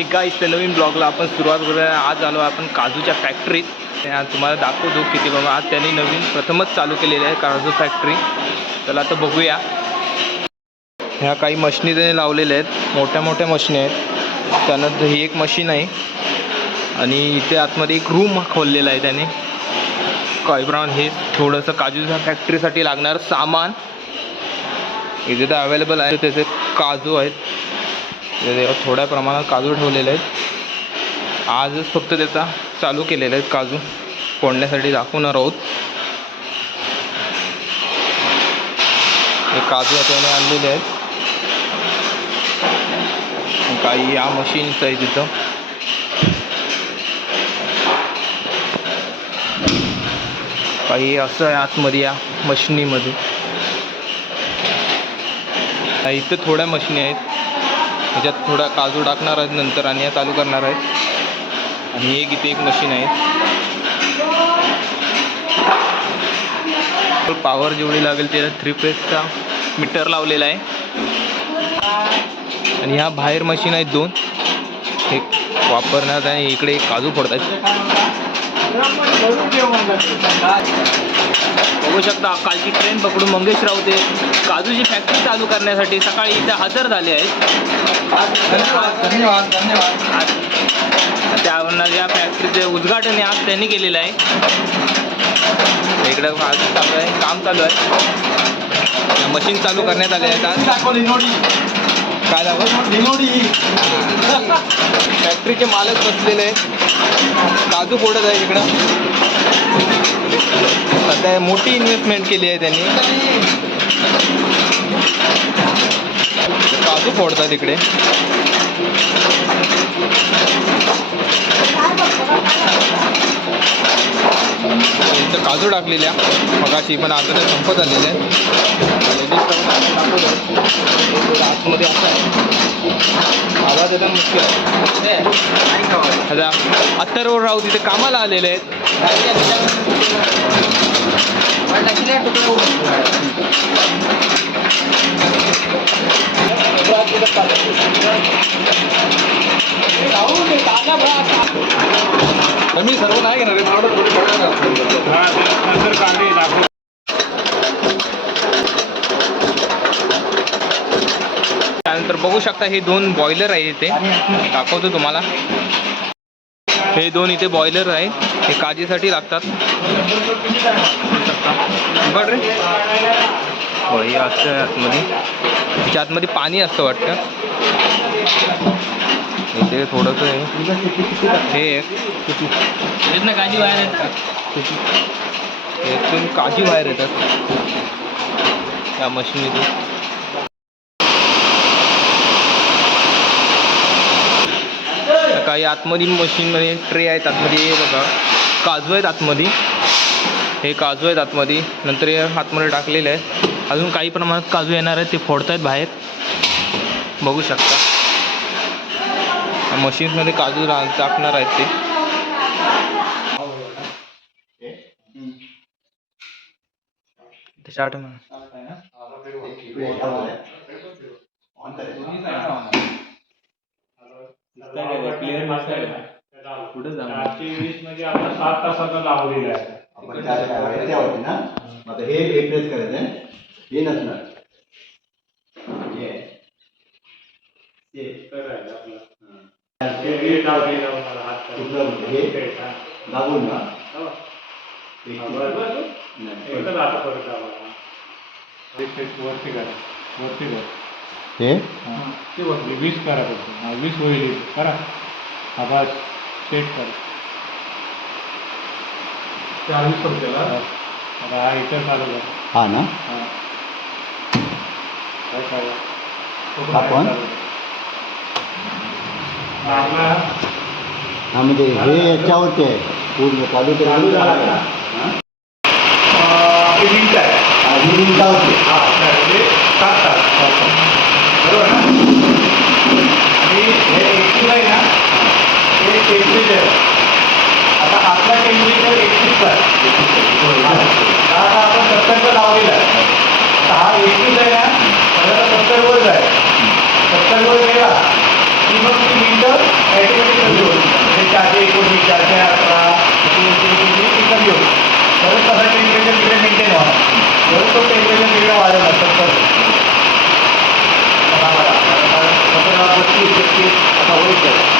Hi guys, त्या नवीन ब्लॉगला आपण सुरुवात करूया. आज आलो आपण काजूच्या फॅक्टरीत. तुम्हाला दाखवतो किती बाबा आज त्यांनी नवीन प्रथमच चालू केलेली आहे काजू फॅक्टरी. चला आता बघूया. ह्या काही मशिनी त्यांनी लावलेल्या आहेत, मोठ्या मोठ्या मशिनी आहेत. त्यानंतर ही एक मशीन आहे आणि इथे आतमध्ये एक रूम खोललेला आहे त्याने. काही प्रमाण हे थोडंसं काजूच्या फॅक्टरीसाठी लागणारं सामान इथे तर अवेलेबल आहे. त्याचे काजू आहेत, थोड्या प्रमाणात काजू ठेवलेले आहेत. आजच फक्त त्याचा चालू केलेला आहे. काजू फोडण्यासाठी दाखवणार आहोत. हे काजू आता आणलेले आहेत. काही या मशीन्स आहे तिथं. काही असं आहे आतमध्ये या मशिनीमध्ये. इथं थोड्या मशिनी आहेत, ह्याच्यात थोडा काजू टाकणार आहेत नंतर आणि या चालू करणार आहेत. आणि एक इथे एक मशीन आहे. पॉवर जेवढी लागेल त्याला 3 फेजचा मीटर लावलेला आहे. आणि ह्या बाहेर मशीन आहेत 2 हे वापरण्यात. आणि इकडे काजू फोडतात. बघू शकता कालची ट्रेन पकडून मंगेश राऊते काजूची फॅक्टरी चालू करण्यासाठी सकाळी इथे हजर झाले आहेत. धन्यवाद. त्यावरनं या फॅक्टरीचे उद्घाटन आज त्यांनी केलेलं आहे. इकडं काजू चालू आहे, काम चालू आहे. मशीन चालू करण्यात आले आहेत आज. काय फॅक्टरीचे मालक बसलेले आहेत, काजू फोडत आहे. इकडं सध्या मोठी इन्व्हेस्टमेंट केली आहे त्यांनी. काजू फोडतात इकडे. इथं काजू टाकलेल्या मगाशी, पण आता ते संपत आलेले आहेत. आतमध्ये असं आहे, आवाज एकदम मुश्किल आहे. आता अत्तरवर राहू तिथे कामाला आलेले आहेत. मी सर्व नाही घेणार. त्यानंतर बघू शकता हे 2 बॉयलर आहे इथे. दाखवतो तुम्हाला. हे 2 इथे बॉयलर आहे, हे काजीसाठी लागतात. बघ रे, हे असं आतमध्ये, त्याच्या आतमध्ये पाणी असतं वाटतं. इथे थोडंसं हे ना काजी बाहेर येतात. इथून काजी बाहेर येतात त्या मशीनीतून. काही आतमध्ये मशीनमध्ये ट्रे आहेत आतमध्ये. हे बघा काजू आहेत आतमध्ये, हे काजू आहेत आतमध्ये. नंतर हे आतमध्ये टाकलेले आहेत. अजून काही प्रमाणात काजू येणार आहेत, ते फोडत आहेत बाहेर. बघू शकता मशीन्समध्ये काजू टाकणार आहेत ते. स्टार्ट पुढे जाणार 20 मध्ये आपण 7 तासाचा लावलेला आहे. आपण काय होते ना, आता हे रिप्लेस करायचं आहे. हे नसणार हे करायचं आपलं. हे लावलेलं मला हात हे लागून ना बरोबर नाही एकच आता परत आला. वरती करा, वरती करा. हे ते वरती 20 करा. 20 होईल करा. आवाज सेट कर. 40 होते का? आता हा इथं चालू आहे. हा ना, काय चालू आपण हा म्हणजे हे याच्यावरती आहे पूर्ण चालू चालू झाला. मिनिट आहे मिनिटावरती. हा म्हणजे 7 तास बरोबर ना. आणि हे एक्टिव्ह आहे ना, हे टेम्परेचर. आता आपला टेम्परेचर 31 आहे. आता आपण 70 लावलेला आहे. आता हा 31 आहे ना, 70 वर जाईल. 70 वर गेला की मग ती मिनिटं 411 ती कमी होईल. परत तसा टेम्परेचर तिकडे मेंटेन होणार. जर तो टेम्परेचर तिकडे वाढवला तर 32, 33 आता होईल.